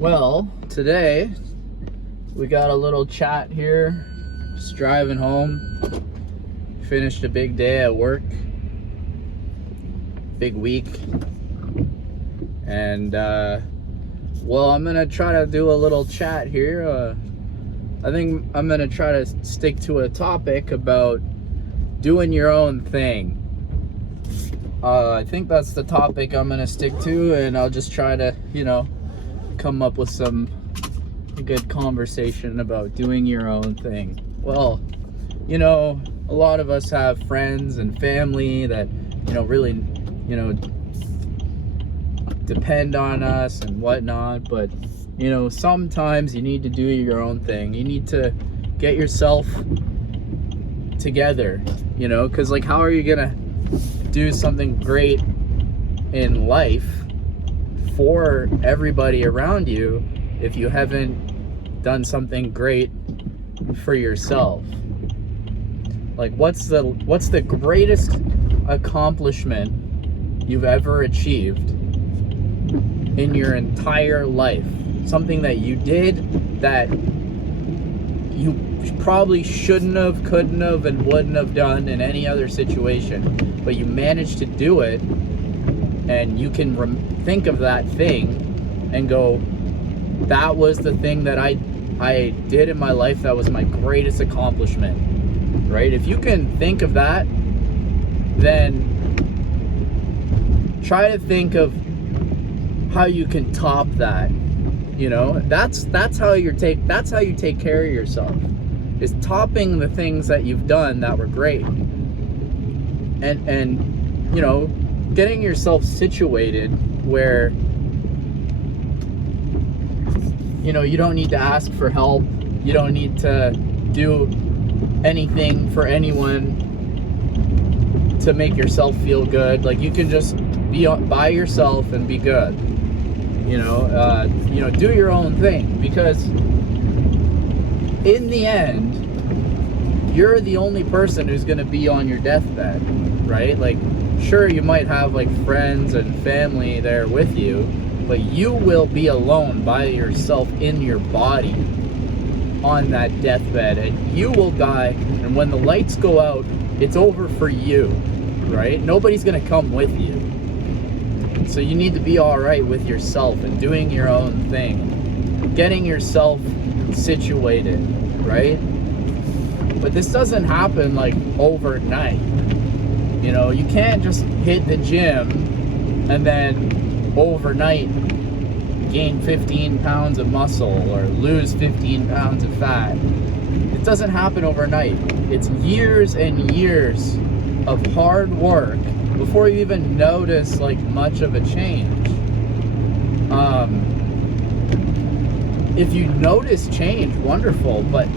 Well, today we got a little chat here, just driving home. Finished a big day at work, big week, and well, I'm gonna try to do a little chat here. I think I'm gonna try to stick to a topic about doing your own thing. I think that's the topic I'm gonna stick to, and I'll just try to, come up with some good conversation about doing your own thing. Well, a lot of us have friends and family that, really, depend on us and whatnot, but, sometimes you need to do your own thing. You need to get yourself together, because, how are you gonna do something great in life for everybody around you if you haven't done something great for yourself? What's the greatest accomplishment you've ever achieved in your entire life? Something that you did that you probably shouldn't have, couldn't have, and wouldn't have done in any other situation, but you managed to do it, and you can think of that thing and go, that was the thing that I did in my life that was my greatest accomplishment, right? If you can think of that, then try to think of how you can top that. That's how you take care of yourself, is topping the things that you've done that were great, and getting yourself situated where you don't need to ask for help, you don't need to do anything for anyone to make yourself feel good. You can just be by yourself and be good. Do your own thing, because in the end, you're the only person who's going to be on your deathbed, right? Sure, you might have friends and family there with you, but you will be alone by yourself in your body on that deathbed, and you will die, and when the lights go out, it's over for you, right? Nobody's going to come with you. So you need to be all right with yourself and doing your own thing, getting yourself situated, right? But this doesn't happen overnight. You can't just hit the gym and then overnight gain 15 pounds of muscle or lose 15 pounds of fat. It doesn't happen overnight. It's years and years of hard work before you even notice much of a change. If you notice change, wonderful, but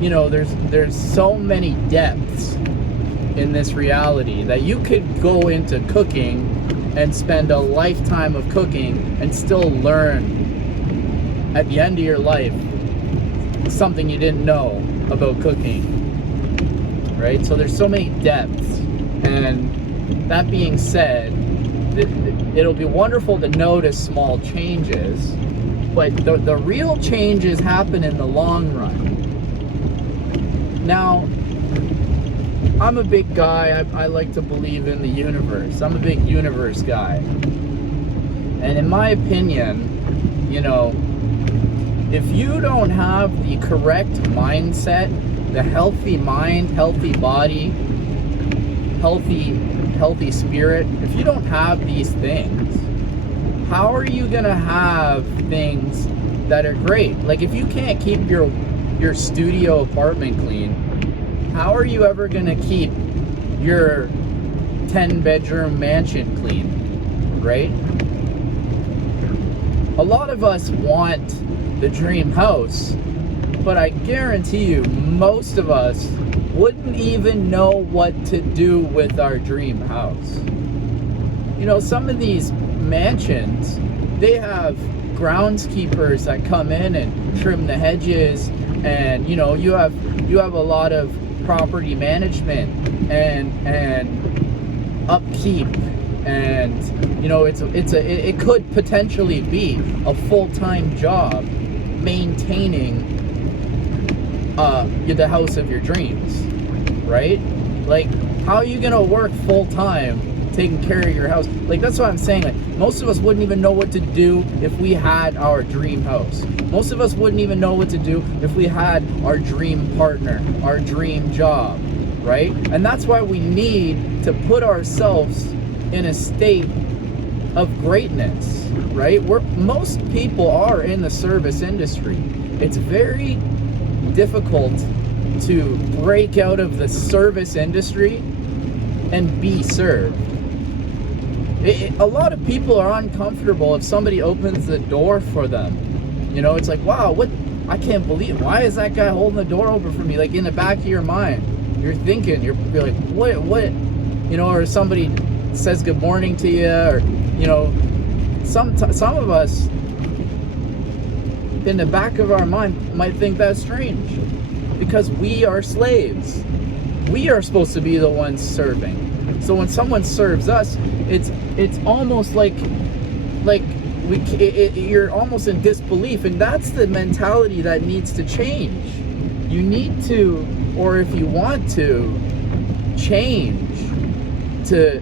there's so many depths in this reality that you could go into cooking and spend a lifetime of cooking and still learn at the end of your life something you didn't know about cooking, right? So there's so many depths. And that being said, it'll be wonderful to notice small changes, but the real changes happen in the long run. Now, I'm a big guy. I like to believe in the universe. I'm a big universe guy. And in my opinion, if you don't have the correct mindset, the healthy mind, healthy body, healthy spirit, if you don't have these things, how are you gonna have things that are great? If you can't keep your studio apartment clean, how are you ever gonna keep your 10-bedroom mansion clean, right? A lot of us want the dream house, but I guarantee you most of us wouldn't even know what to do with our dream house. Some of these mansions, they have groundskeepers that come in and trim the hedges, and you have a lot of property management and upkeep and it could potentially be a full-time job maintaining the house of your dreams, right? Like, how are you gonna work full-time taking care of your house? Like, that's what I'm saying. Like, most of us wouldn't even know what to do if we had our dream house. Most of us wouldn't even know what to do if we had our dream partner, our dream job, right? And that's why we need to put ourselves in a state of greatness, right? Most people are in the service industry. It's very difficult to break out of the service industry and be served. A lot of people are uncomfortable if somebody opens the door for them. It's like, wow, what? I can't believe, why is that guy holding the door open for me? Like, in the back of your mind, you're thinking, you're like, what? Or somebody says good morning to you, or some of us in the back of our mind might think that's strange, because we are slaves. We are supposed to be the ones serving. So when someone serves us, it's almost like you're almost in disbelief, and that's the mentality that needs to change. You need to, or if you want to, change to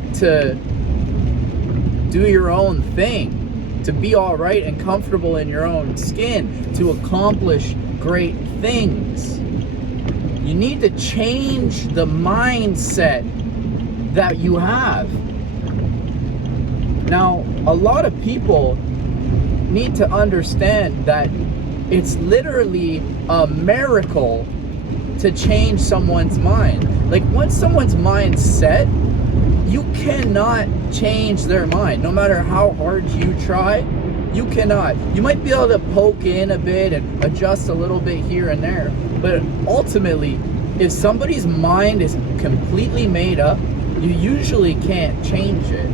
do your own thing, to be all right and comfortable in your own skin, to accomplish great things. You need to change the mindset that you have. Now, a lot of people need to understand that it's literally a miracle to change someone's mind. Like, once someone's mind's set, you cannot change their mind. No matter how hard you try, you cannot. You might be able to poke in a bit and adjust a little bit here and there, but ultimately, if somebody's mind is completely made up, you usually can't change it,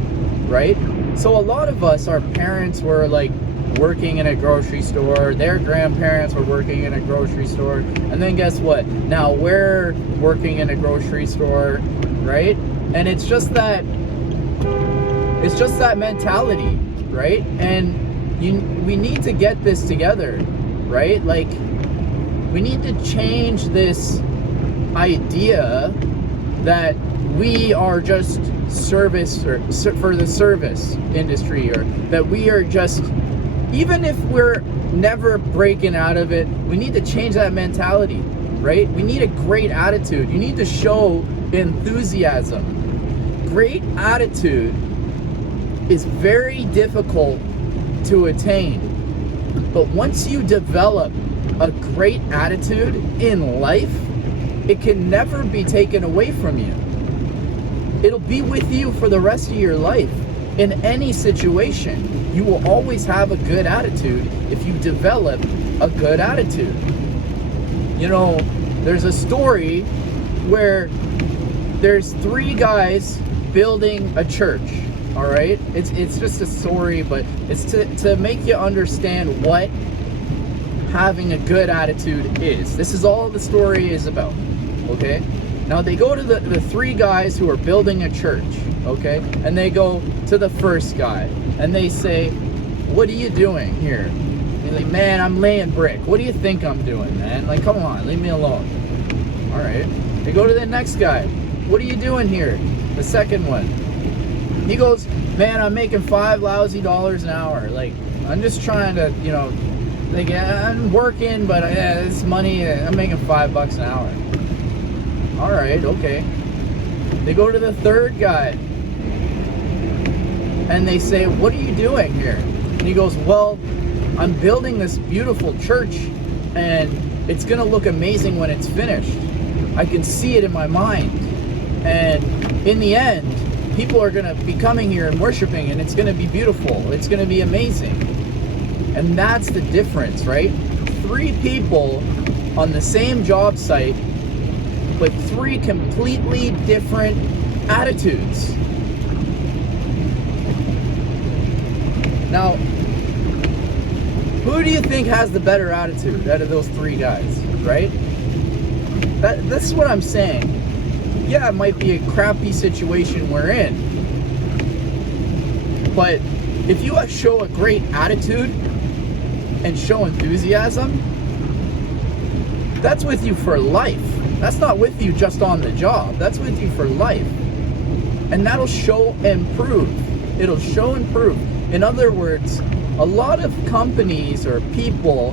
right? So a lot of us, our parents were like working in a grocery store, their grandparents were working in a grocery store, and then guess what? Now we're working in a grocery store, right? And it's just that mentality, right? And we need to get this together, right? Like, we need to change this idea that we are just service, or for the service industry, or that we are just, even if we're never breaking out of it, we need to change that mentality, right? We need a great attitude. You need to show enthusiasm. Great attitude is very difficult to attain, but once you develop a great attitude in life, it can never be taken away from you. It'll be with you for the rest of your life. In any situation, you will always have a good attitude if you develop a good attitude. There's a story where there's 3 guys building a church, all right? It's just a story, but it's to make you understand what having a good attitude is. This is all the story is about, okay? Now they go to the 3 guys who are building a church, okay? And they go to the first guy and they say, what are you doing here? And he's like, man, I'm laying brick. What do you think I'm doing, man? Like, come on, leave me alone. All right. They go to the next guy. What are you doing here? The second one. He goes, man, I'm making $5 lousy an hour. Like, I'm just trying to, like, I'm working, but it's money. I'm making $5 an hour. All right, okay. They go to the third guy and they say, what are you doing here? And he goes, well, I'm building this beautiful church and it's gonna look amazing when it's finished. I can see it in my mind. And in the end, people are gonna be coming here and worshiping, and it's gonna be beautiful. It's gonna be amazing. And that's the difference, right? 3 people on the same job site, but 3 completely different attitudes. Now, who do you think has the better attitude out of those 3 guys, right? This is what I'm saying. Yeah, it might be a crappy situation we're in, But if you show a great attitude and show enthusiasm, that's with you for life. That's not with you just on the job. That's with you for life. And that'll show and prove. It'll show and prove. In other words, a lot of companies or people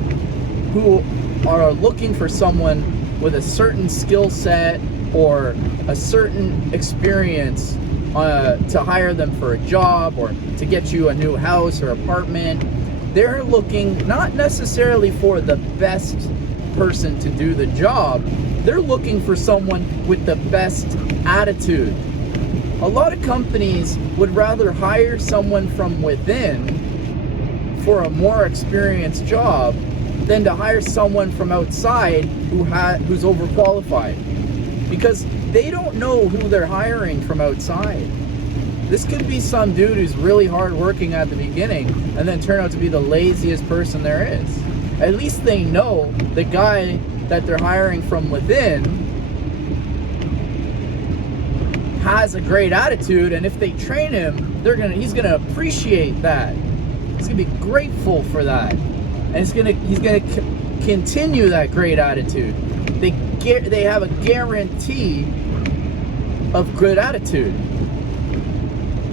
who are looking for someone with a certain skill set or a certain experience to hire them for a job or to get you a new house or apartment, they're looking not necessarily for the best person to do the job. They're looking for someone with the best attitude. A lot of companies would rather hire someone from within for a more experienced job than to hire someone from outside who's overqualified, because they don't know who they're hiring from outside. This could be some dude who's really hard working at the beginning and then turn out to be the laziest person there is. At least they know the guy that they're hiring from within has a great attitude, and if they train him, he's gonna appreciate that. He's gonna be grateful for that, and he's gonna continue that great attitude. They have a guarantee of good attitude,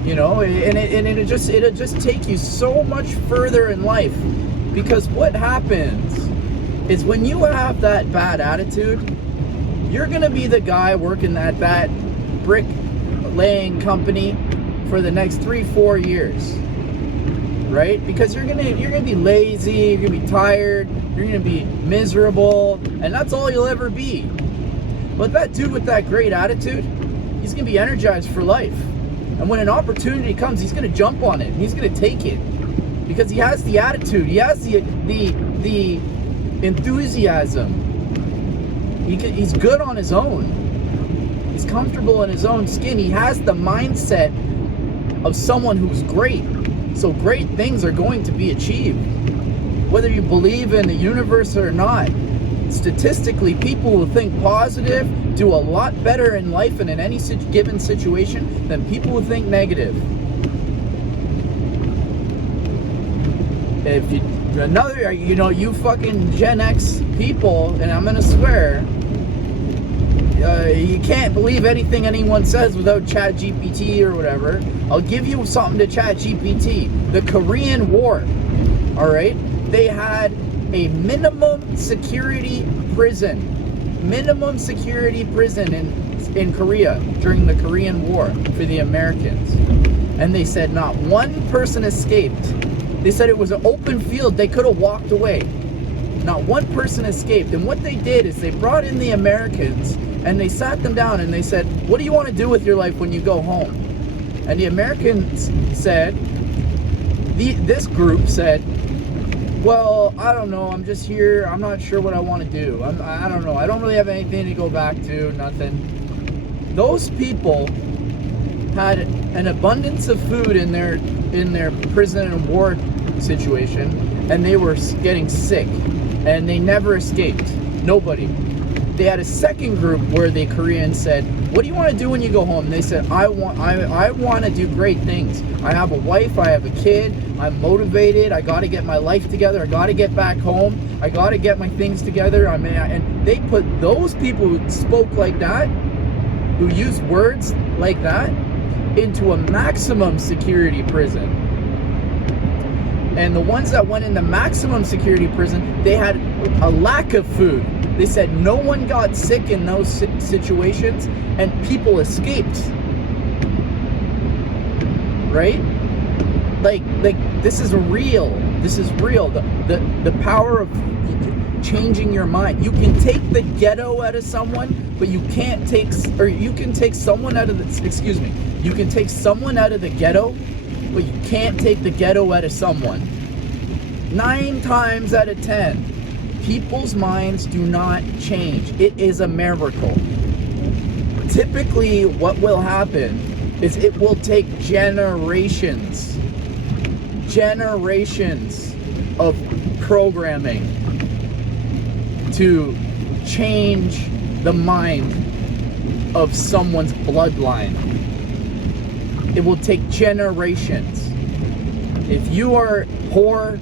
you know, and it'll just take you so much further in life, because what happens is when you have that bad attitude, you're gonna be the guy working that brick laying company for the next 3-4 years, right? Because you're gonna be lazy, you're gonna be tired, you're gonna be miserable, and that's all you'll ever be. But that dude with that great attitude, he's gonna be energized for life, and when an opportunity comes, he's gonna jump on it and he's gonna take it, because he has the attitude, he has the enthusiasm. He's good on his own. He's comfortable in his own skin. He has the mindset of someone who's great. So great things are going to be achieved. Whether you believe in the universe or not, statistically, people who think positive do a lot better in life and in any given situation than people who think negative. If you fucking Gen X people, and I'm gonna swear, you can't believe anything anyone says without ChatGPT or whatever. I'll give you something to ChatGPT. The Korean War, all right? They had a minimum security prison in Korea during the Korean War for the Americans. And they said not one person escaped. They said it was an open field. They could have walked away. Not one person escaped. And what they did is they brought in the Americans and they sat them down and they said, what do you want to do with your life when you go home? And the Americans said, this group said, well, I don't know, I'm just here, I'm not sure what I want to do. I don't know, I don't really have anything to go back to, nothing. Those people had an abundance of food in their prison and war situation, and they were getting sick, and they never escaped. Nobody. They had a second group where the Koreans said, what do you want to do when you go home? And they said, I want to do great things. I have a wife, I have a kid, I'm motivated, I got to get my life together, I got to get back home, I got to get my things together. And they put those people who spoke like that, who used words like that, into a maximum security prison. And the ones that went into maximum security prison, they had a lack of food. They said no one got sick in those situations, and people escaped. Right? Like this is real. This is real. The power of changing your mind. You can take the ghetto out of someone, but you can't take, or you can take someone out of the, you can take someone out of the ghetto, but you can't take the ghetto out of someone. 9 times out of 10, people's minds do not change. It is a miracle. Typically, what will happen is it will take generations of programming to change the mind of someone's bloodline. It will take generations. If you are poor,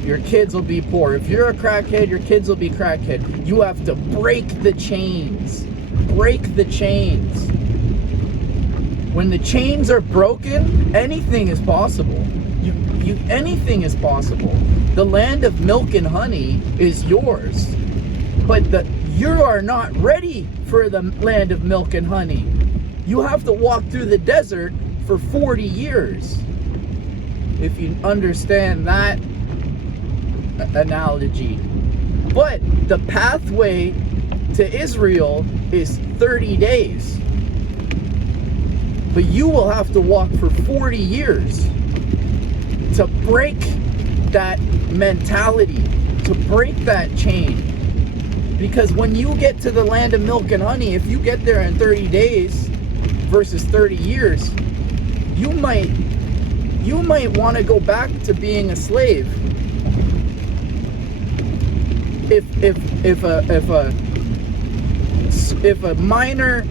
your kids will be poor. If you're a crackhead, your kids will be crackhead. You have to break the chains. Break the chains. When the chains are broken, anything is possible. Anything is possible. The land of milk and honey is yours. But you are not ready for the land of milk and honey. You have to walk through the desert for 40 years. If you understand that analogy. But the pathway to Israel is 30 days. But you will have to walk for 40 years to break that mentality, to break that chain. Because when you get to the land of milk and honey, if you get there in 30 days versus 30 years, you might want to go back to being a slave. If a minor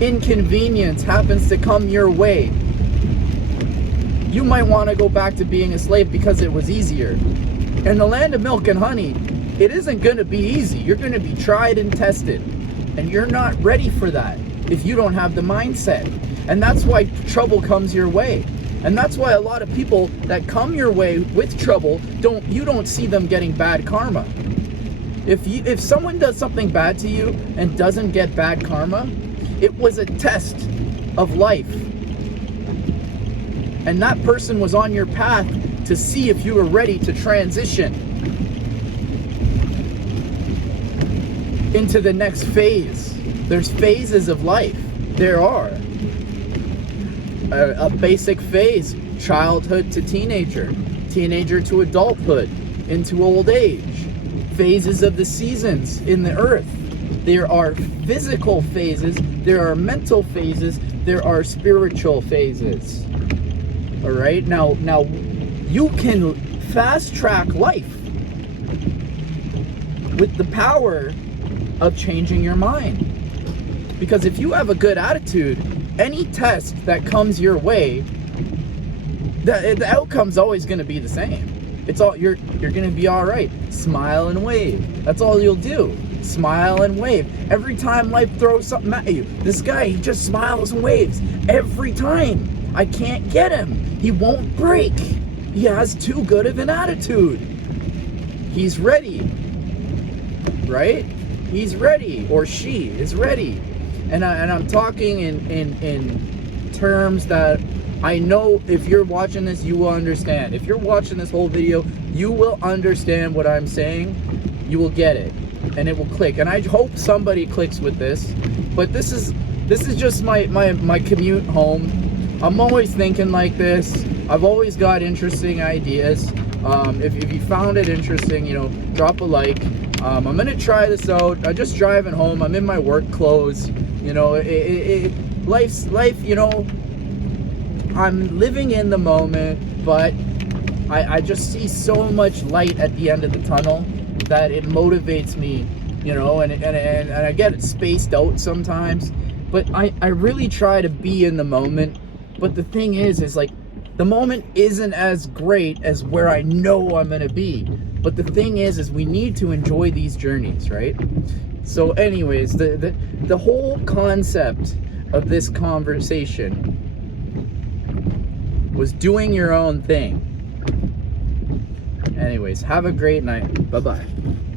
inconvenience happens to come your way, you might want to go back to being a slave because it was easier. In the land of milk and honey, it isn't going to be easy. You're going to be tried and tested. And you're not ready for that if you don't have the mindset. And that's why trouble comes your way. And that's why a lot of people that come your way with trouble, you don't see them getting bad karma. If someone does something bad to you and doesn't get bad karma, it was a test of life. And that person was on your path to see if you were ready to transition into the next phase. There's phases of life. There are. A basic phase, childhood to teenager, teenager to adulthood, into old age. Phases of the seasons in the earth. There are physical phases, there are mental phases, there are spiritual phases. All right, now you can fast track life with the power of changing your mind. Because if you have a good attitude, any test that comes your way, the outcome's always going to be the same. It's all you're going to be all right. Smile and wave. That's all you'll do. Smile and wave. Every time life throws something at you, this guy, he just smiles and waves every time. I can't get him. He won't break. He has too good of an attitude. He's ready. Right? He's ready, or she is ready. And I'm talking in terms that I know if you're watching this, you will understand. If you're watching this whole video, you will understand what I'm saying. You will get it, and it will click. And I hope somebody clicks with this. But this is just my commute home. I'm always thinking like this. I've always got interesting ideas. If you found it interesting, drop a like. I'm gonna try this out. I'm just driving home. I'm in my work clothes. Life. I'm living in the moment, but I just see so much light at the end of the tunnel that it motivates me, and I get spaced out sometimes, but I really try to be in the moment. But the thing is like, the moment isn't as great as where I know I'm gonna be. But the thing is we need to enjoy these journeys, right? So anyways, the whole concept of this conversation was doing your own thing. Anyways, have a great night. Bye-bye.